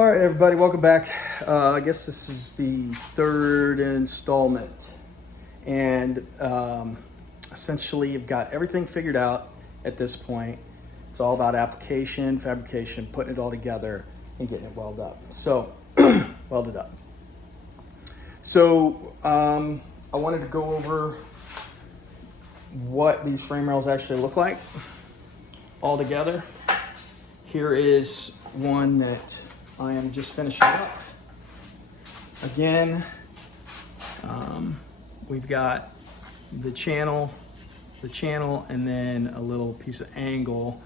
All right, everybody, welcome back. I guess this is the third installment. And essentially, you've got everything figured out at this point. It's all about application, fabrication, putting it all together, and getting it welded up. So, welded up. So, I wanted to go over what these frame rails actually look like all together. Here is one that I am just finishing up. Again, we've got the channel, and then a little piece of angle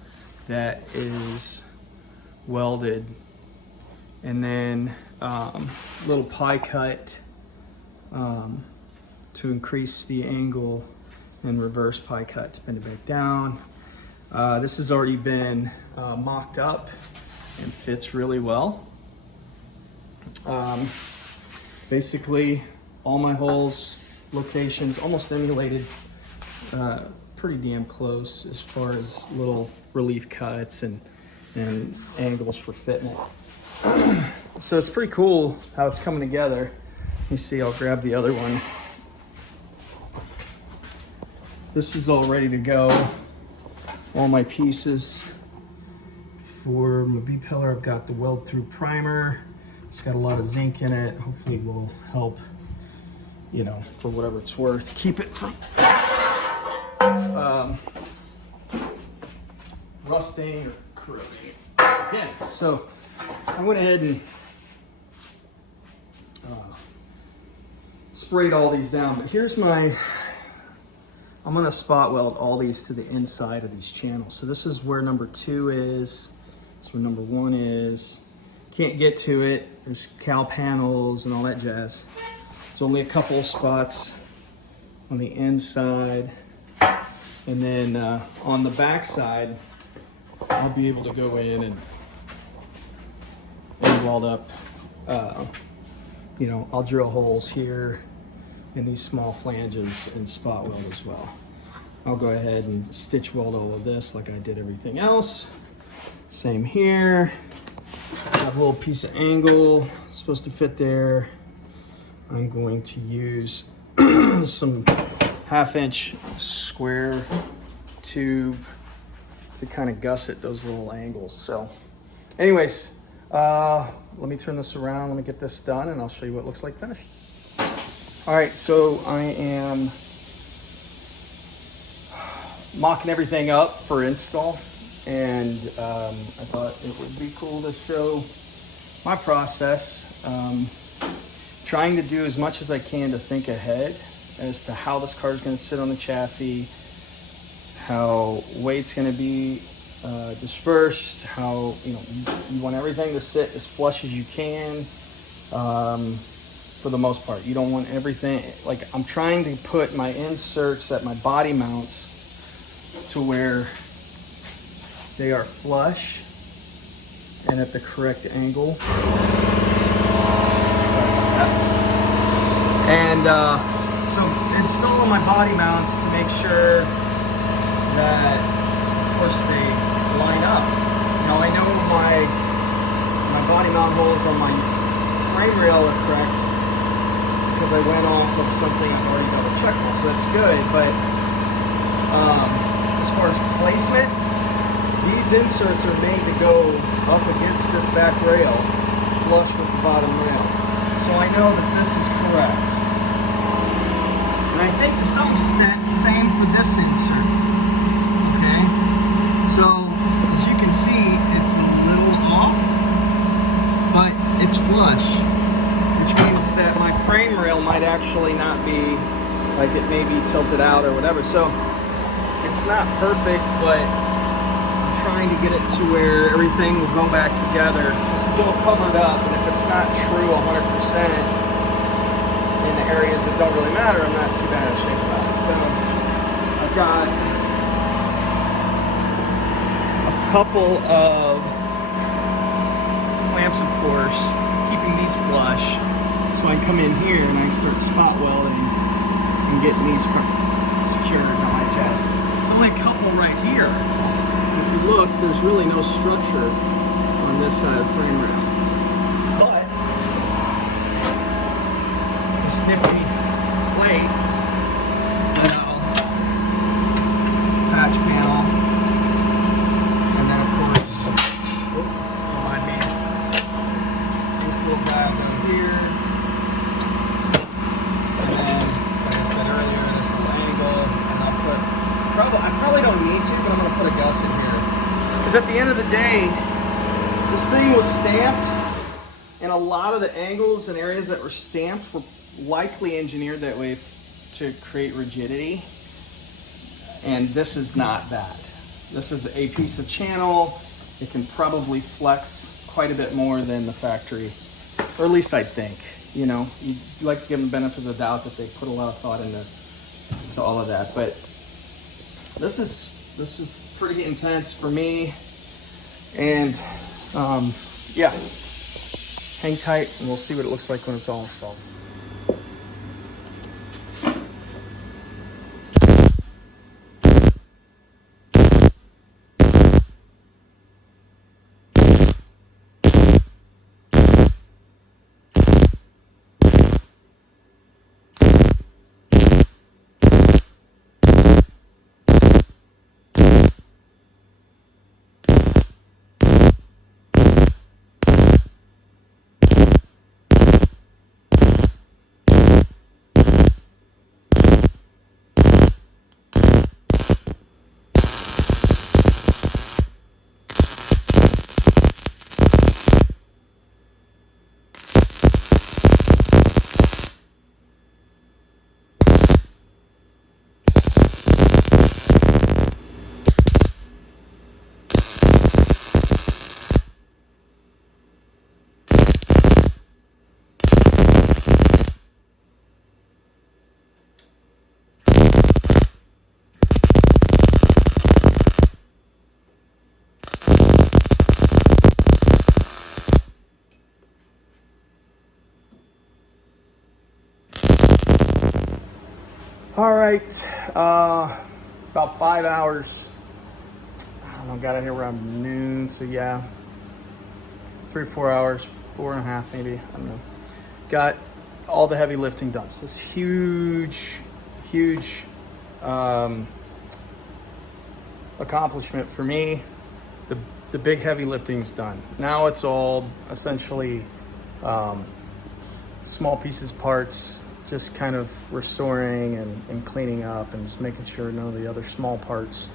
that is welded, and then little pie cut to increase the angle, and reverse pie cut to bend it back down. This has already been mocked up and fits really well. Basically, all my holes, locations, almost emulated pretty damn close as far as little relief cuts and angles for fitting it. So it's pretty cool how it's coming together. Let me see, I'll grab the other one. This is all ready to go. All my pieces. For my B-pillar, I've got the weld through primer. It's got a lot of zinc in it. Hopefully it will help, you know, for whatever it's worth. Keep it from rusting or corroding. Again, so I went ahead and sprayed all these down. But here's my, I'm gonna spot weld all these to the inside of these channels. So this is where number 2 is. This is where number 1 is. Can't get to it. There's cowl panels and all that jazz. It's only a couple of spots on the inside. And then on the back side, I'll be able to go in and weld up, you know, I'll drill holes here in these small flanges and spot weld as well. I'll go ahead and stitch weld all of this like I did everything else. Same here. Got a little piece of angle supposed to fit there. I'm going to use some 1/2-inch square tube to kind of gusset those little angles. So anyways, let me turn this around, let me get this done, and I'll show you what it looks like finished. All right, so I am mocking everything up for install, and I thought it would be cool to show my process. Trying to do as much as I can to think ahead as to how this car is going to sit on the chassis, how weight's going to be dispersed, how you want everything to sit as flush as you can. For the most part, you don't want everything, like I'm trying to put my inserts at my body mounts to where they are flush and at the correct angle. And so installing my body mounts to make sure that, of course, they line up. Now I know my body mount holes on my frame rail are correct, because I went off of something I've already double checked on, so that's good. But as far as placement, these inserts are made to go up against this back rail, flush with the bottom rail. So I know that this is correct. And I think to some extent, same for this insert. Okay? So, as you can see, it's a little off, but it's flush, which means that my frame rail might actually not be, like it may be tilted out or whatever. So it's not perfect, but I'm trying to get it to where everything will go back together. This is all covered up, and if it's not true 100% in the areas that don't really matter, I'm not too bad of shape about it. So I've got a couple of clamps, of course, keeping these flush. So I come in here and I start spot welding and getting these secured on my chassis. There's only a couple right here. If you look, there's really no structure on this side of the frame rail. nifty plate, patch panel, and then of course, don't mind me, this little dial down here, and then, like I said earlier, this little angle, and I'll put, I probably don't need to, but I'm going to put a gust in here, because at the end of the day, this thing was stamped, and a lot of the angles and areas that were stamped were likely engineered that way to create rigidity. And this is not that. This is a piece of channel. It can probably flex quite a bit more than the factory, or at least I think. You know, you'd like to give them the benefit of the doubt that they put a lot of thought into all of that. But this is pretty intense for me. And yeah, hang tight and we'll see what it looks like when it's all installed. All right, about 5 hours. I don't know, got out here around noon, so yeah, 3 or 4 hours, 4.5 maybe, I don't know. Got all the heavy lifting done. So this huge accomplishment for me. The big heavy lifting's done. Now it's all essentially small pieces, parts, just kind of restoring and cleaning up and just making sure none of the other small parts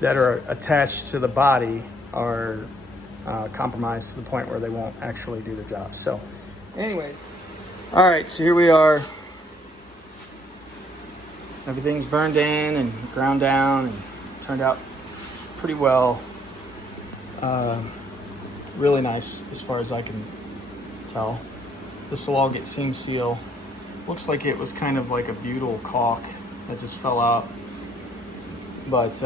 that are attached to the body are compromised to the point where they won't actually do the job. So anyways, all right, so here we are. Everything's burned in and ground down and turned out pretty well. Really nice as far as I can tell. This will all get seam seal. Looks like it was kind of like a butyl caulk that just fell out. But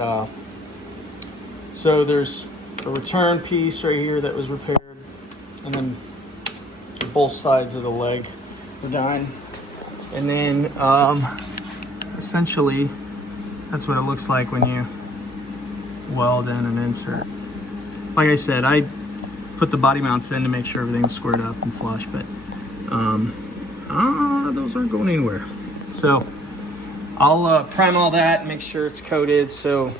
so there's a return piece right here that was repaired, and then both sides of the leg were done. And then essentially that's what it looks like when you weld in an insert. Like I said, I put the body mounts in to make sure everything was squared up and flush, but those aren't going anywhere. So I'll prime all that and make sure it's coated so it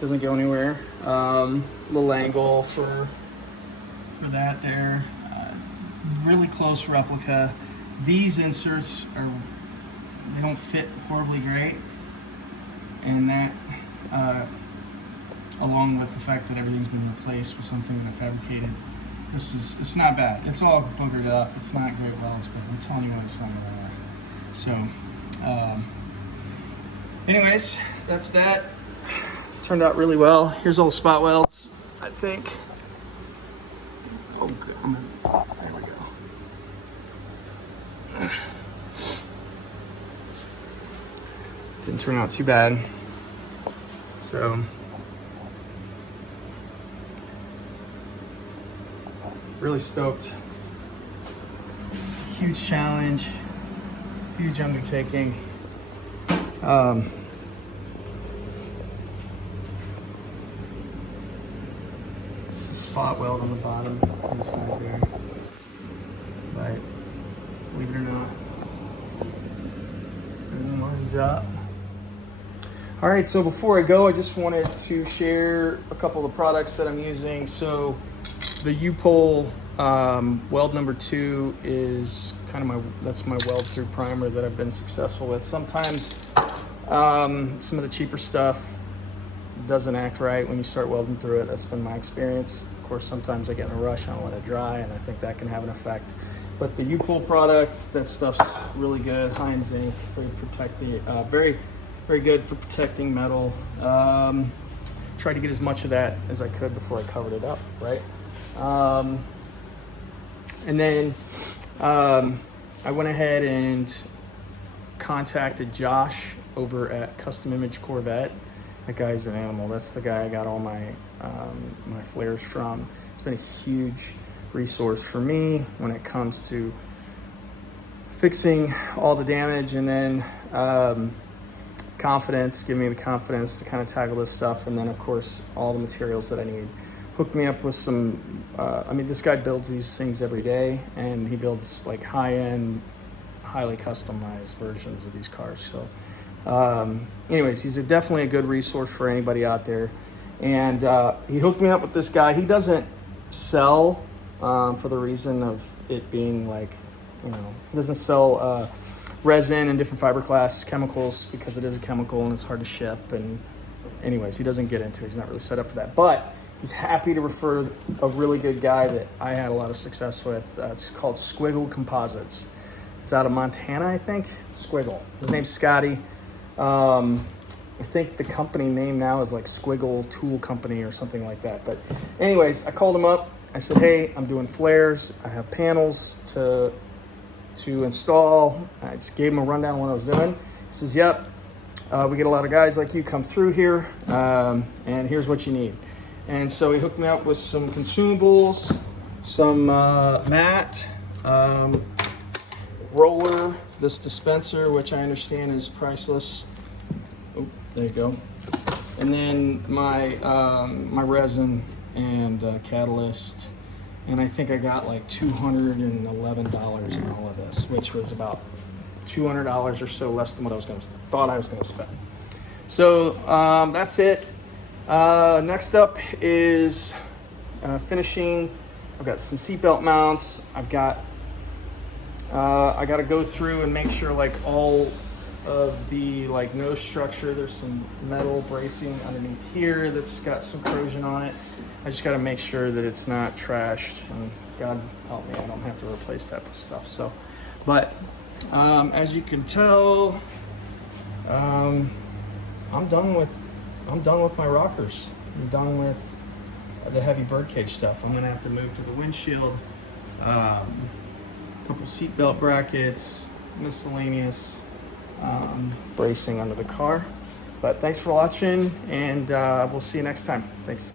doesn't go anywhere. Little angle for that there. Really close replica. These inserts they don't fit horribly great, and that along with the fact that everything's been replaced with something that I fabricated, it's not bad. It's all bunkered up. It's not great welds, but I'm telling you what, it's not gonna work. So anyways, that's that. Turned out really well. Here's all the spot welds, I think. Oh, good. There we go. Didn't turn out too bad. So really stoked. Huge challenge, huge undertaking. Spot weld on the bottom inside there, but believe it or not, things up. All right, so before I go, I just wanted to share a couple of the products that I'm using. So the U-Pole weld number 2 is kind of that's my weld through primer that I've been successful with. Sometimes some of the cheaper stuff doesn't act right when you start welding through it. That's been my experience. Of course, sometimes I get in a rush, I don't let it dry, and I think that can have an effect. But the U-Pole product, that stuff's really good, high in zinc, very protecting, very good for protecting metal. Tried to get as much of that as I could before I covered it up, right? And then I went ahead and contacted Josh over at Custom Image Corvette. That guy's an animal. That's the guy I got all my my flares from. It's been a huge resource for me when it comes to fixing all the damage, and then confidence, give me the confidence to kind of tackle this stuff, and then of course all the materials that I need. Hooked me up with some, I mean, this guy builds these things every day, and he builds like high-end, highly customized versions of these cars. So anyways, he's definitely a good resource for anybody out there. And he hooked me up with this guy. He doesn't sell for the reason of it being like, you know, he doesn't sell resin and different fiberglass chemicals because it is a chemical and it's hard to ship. And anyways, he doesn't get into it. He's not really set up for that. But he's happy to refer a really good guy that I had a lot of success with. It's called Squiggle Composites. It's out of Montana, I think. Squiggle. His name's Scotty. I think the company name now is like Squiggle Tool Company or something like that. But anyways, I called him up. I said, hey, I'm doing flares. I have panels to install. I just gave him a rundown of what I was doing. He says, yep, we get a lot of guys like you come through here, and here's what you need. And so he hooked me up with some consumables, some mat, roller, this dispenser, which I understand is priceless. Oh, there you go. And then my my resin and catalyst. And I think I got like $211 in all of this, which was about $200 or so less than what I thought I was gonna spend. So that's it. Next up is finishing. I've got some seatbelt mounts. I've got I got to go through and make sure like all of the like nose structure, there's some metal bracing underneath here that's got some corrosion on it. I just got to make sure that it's not trashed, and God help me, I don't have to replace that stuff. So, but as you can tell, I'm done with my rockers. I'm done with the heavy birdcage stuff. I'm gonna have to move to the windshield, couple seatbelt brackets, miscellaneous bracing under the car. But thanks for watching, and we'll see you next time. Thanks.